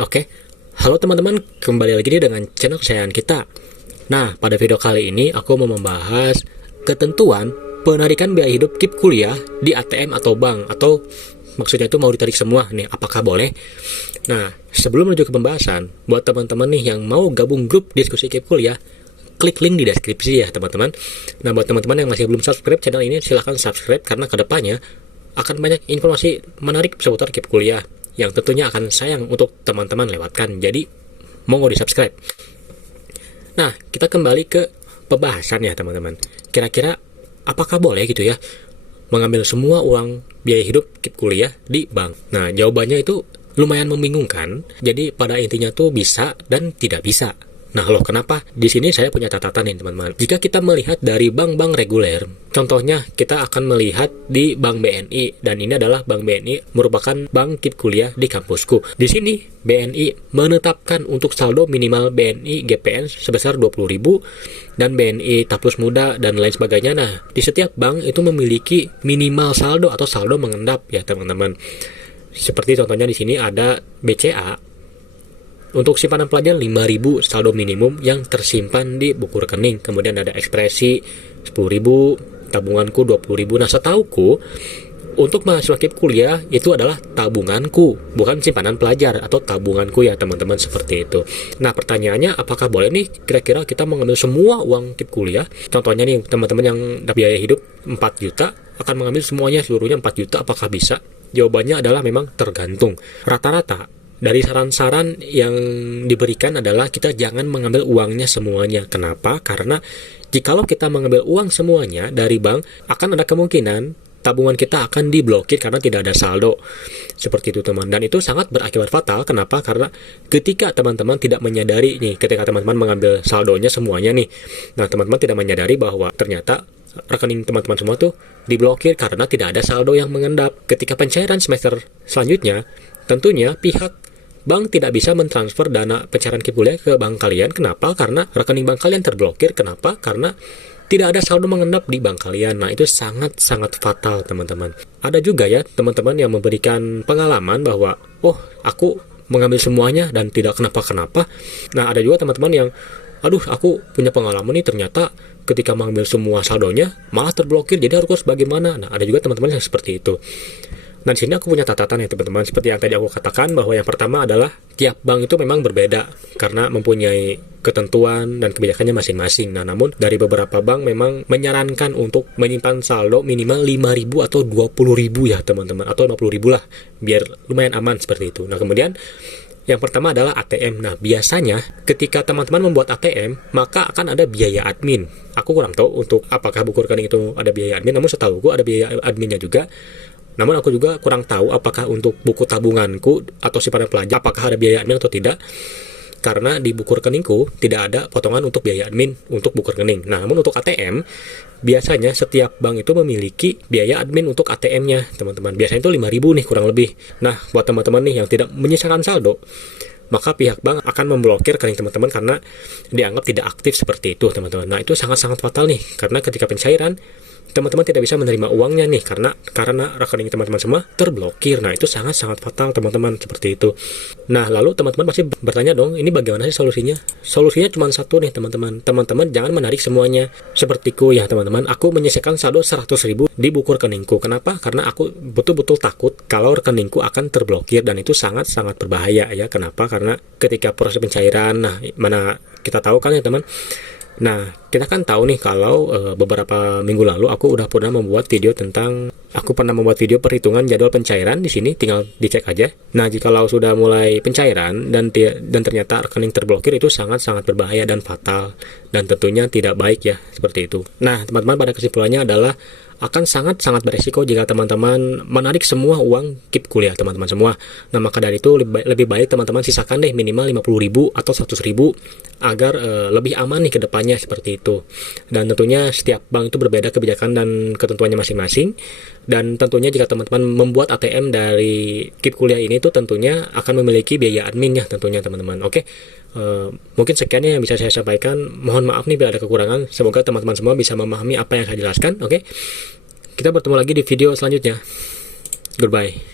Oke. Halo teman-teman, kembali lagi nih dengan channel kesayangan kita. Nah, pada video kali ini aku mau membahas ketentuan penarikan biaya hidup KIP kuliah di ATM atau bank, atau maksudnya itu mau ditarik semua nih, apakah boleh? Nah, sebelum menuju ke pembahasan, buat teman-teman nih yang mau gabung grup diskusi KIP kuliah, klik link di deskripsi ya teman-teman. Nah, buat teman-teman yang masih belum subscribe channel ini, silahkan subscribe karena kedepannya akan banyak informasi menarik seputar KIP kuliah yang tentunya akan sayang untuk teman-teman lewatkan. Jadi, monggo di subscribe. Nah, kita kembali ke pembahasan ya teman-teman. Kira-kira apakah boleh gitu ya mengambil semua uang biaya hidup KIP kuliah di bank? Nah, jawabannya itu lumayan membingungkan. Jadi pada intinya tuh bisa dan tidak bisa. Nah, loh kenapa? Di sini saya punya catatan nih teman-teman. Jika kita melihat dari bank-bank reguler, contohnya kita akan melihat di Bank BNI, dan ini adalah Bank BNI merupakan bank KIP kuliah di kampusku. Di sini BNI menetapkan untuk saldo minimal BNI GPN sebesar 20.000 dan BNI Taplus Muda dan lain sebagainya. Nah, di setiap bank itu memiliki minimal saldo atau saldo mengendap ya teman-teman. Seperti contohnya di sini ada BCA. Untuk simpanan pelajar 5.000 saldo minimum yang tersimpan di buku rekening. Kemudian ada Ekspresi 10.000, tabunganku 20.000. Nah, setauku untuk mahasiswa KIP kuliah itu adalah tabunganku, bukan simpanan pelajar atau tabunganku ya teman-teman, seperti itu. Nah, pertanyaannya apakah boleh nih kira-kira kita mengambil semua uang KIP kuliah? Contohnya nih teman-teman yang biaya hidup 4 juta akan mengambil semuanya seluruhnya 4 juta, apakah bisa? Jawabannya adalah memang tergantung. Rata-rata dari saran-saran yang diberikan adalah kita jangan mengambil uangnya semuanya. Kenapa? Karena jikalau kita mengambil uang semuanya dari bank, akan ada kemungkinan tabungan kita akan diblokir karena tidak ada saldo. Seperti itu teman. Dan itu sangat berakibat fatal. Kenapa? Karena ketika teman-teman tidak menyadari nih, ketika teman-teman mengambil saldonya semuanya nih, nah teman-teman tidak menyadari bahwa ternyata rekening teman-teman semua tuh diblokir karena tidak ada saldo yang mengendap. Ketika pencairan semester selanjutnya, tentunya pihak bank tidak bisa mentransfer dana pencairan KIP kuliah ke bank kalian. Kenapa? Karena rekening bank kalian terblokir. Kenapa? Karena tidak ada saldo mengendap di bank kalian. Nah, itu sangat-sangat fatal, teman-teman. Ada juga ya, teman-teman yang memberikan pengalaman bahwa, oh, aku mengambil semuanya dan tidak kenapa-kenapa. Nah, ada juga teman-teman yang, aduh, aku punya pengalaman nih, ternyata ketika mengambil semua saldonya, malah terblokir, jadi harus bagaimana? Nah, ada juga teman-teman yang seperti itu. Nah, di sini aku punya catatan ya teman-teman, seperti yang tadi aku katakan, bahwa yang pertama adalah tiap bank itu memang berbeda karena mempunyai ketentuan dan kebijakannya masing-masing. Nah, namun dari beberapa bank memang menyarankan untuk menyimpan saldo minimal 5.000 atau 20.000 ya teman-teman, atau 20.000 lah, biar lumayan aman seperti itu. Nah, kemudian yang pertama adalah ATM. Nah, biasanya ketika teman-teman membuat ATM, maka akan ada biaya admin. Aku kurang tahu untuk apakah buku rekening itu ada biaya admin, namun setahuku ada biaya adminnya juga. Namun aku juga kurang tahu apakah untuk buku tabunganku atau simpanan pelajar apakah ada biaya admin atau tidak. Karena di buku rekeningku tidak ada potongan untuk biaya admin untuk buku rekening. Nah, namun untuk ATM, biasanya setiap bank itu memiliki biaya admin untuk ATM-nya, teman-teman. Biasanya itu 5.000 nih kurang lebih. Nah, buat teman-teman nih yang tidak menyisakan saldo, maka pihak bank akan memblokir rekening teman-teman karena dianggap tidak aktif seperti itu, teman-teman. Nah, itu sangat-sangat fatal nih, karena ketika pencairan teman-teman tidak bisa menerima uangnya nih karena rekening teman-teman semua terblokir. Nah, itu sangat-sangat fatal teman-teman, seperti itu. Nah, lalu teman-teman pasti bertanya dong, ini bagaimana sih solusinya? Solusinya cuma satu nih teman-teman. Teman-teman jangan menarik semuanya. Sepertiku ya teman-teman, aku menyisihkan saldo 100.000 di buku rekeningku. Kenapa? Karena aku betul-betul takut kalau rekeningku akan terblokir, dan itu sangat-sangat berbahaya ya. Kenapa? Karena ketika proses pencairan, nah mana kita tahu kan ya teman. Nah, kita kan tahu nih kalau beberapa minggu lalu aku pernah membuat video perhitungan jadwal pencairan. Di sini tinggal dicek aja. Nah, jikalau sudah mulai pencairan dan ternyata rekening terblokir, itu sangat-sangat berbahaya dan fatal, dan tentunya tidak baik ya, seperti itu. Nah, teman-teman, pada kesimpulannya adalah akan sangat-sangat beresiko jika teman-teman menarik semua uang KIP kuliah teman-teman semua. Nah, maka dari itu lebih baik teman-teman sisakan deh minimal 50.000 atau 100.000 agar lebih aman nih ke depannya, seperti itu. Dan tentunya setiap bank itu berbeda kebijakan dan ketentuannya masing-masing. Dan tentunya jika teman-teman membuat ATM dari KIP kuliah ini tuh tentunya akan memiliki biaya admin ya tentunya teman-teman. Oke. Mungkin sekian yang bisa saya sampaikan. Mohon maaf nih bila ada kekurangan. Semoga teman-teman semua bisa memahami apa yang saya jelaskan. Oke. Kita bertemu lagi di video selanjutnya. Goodbye.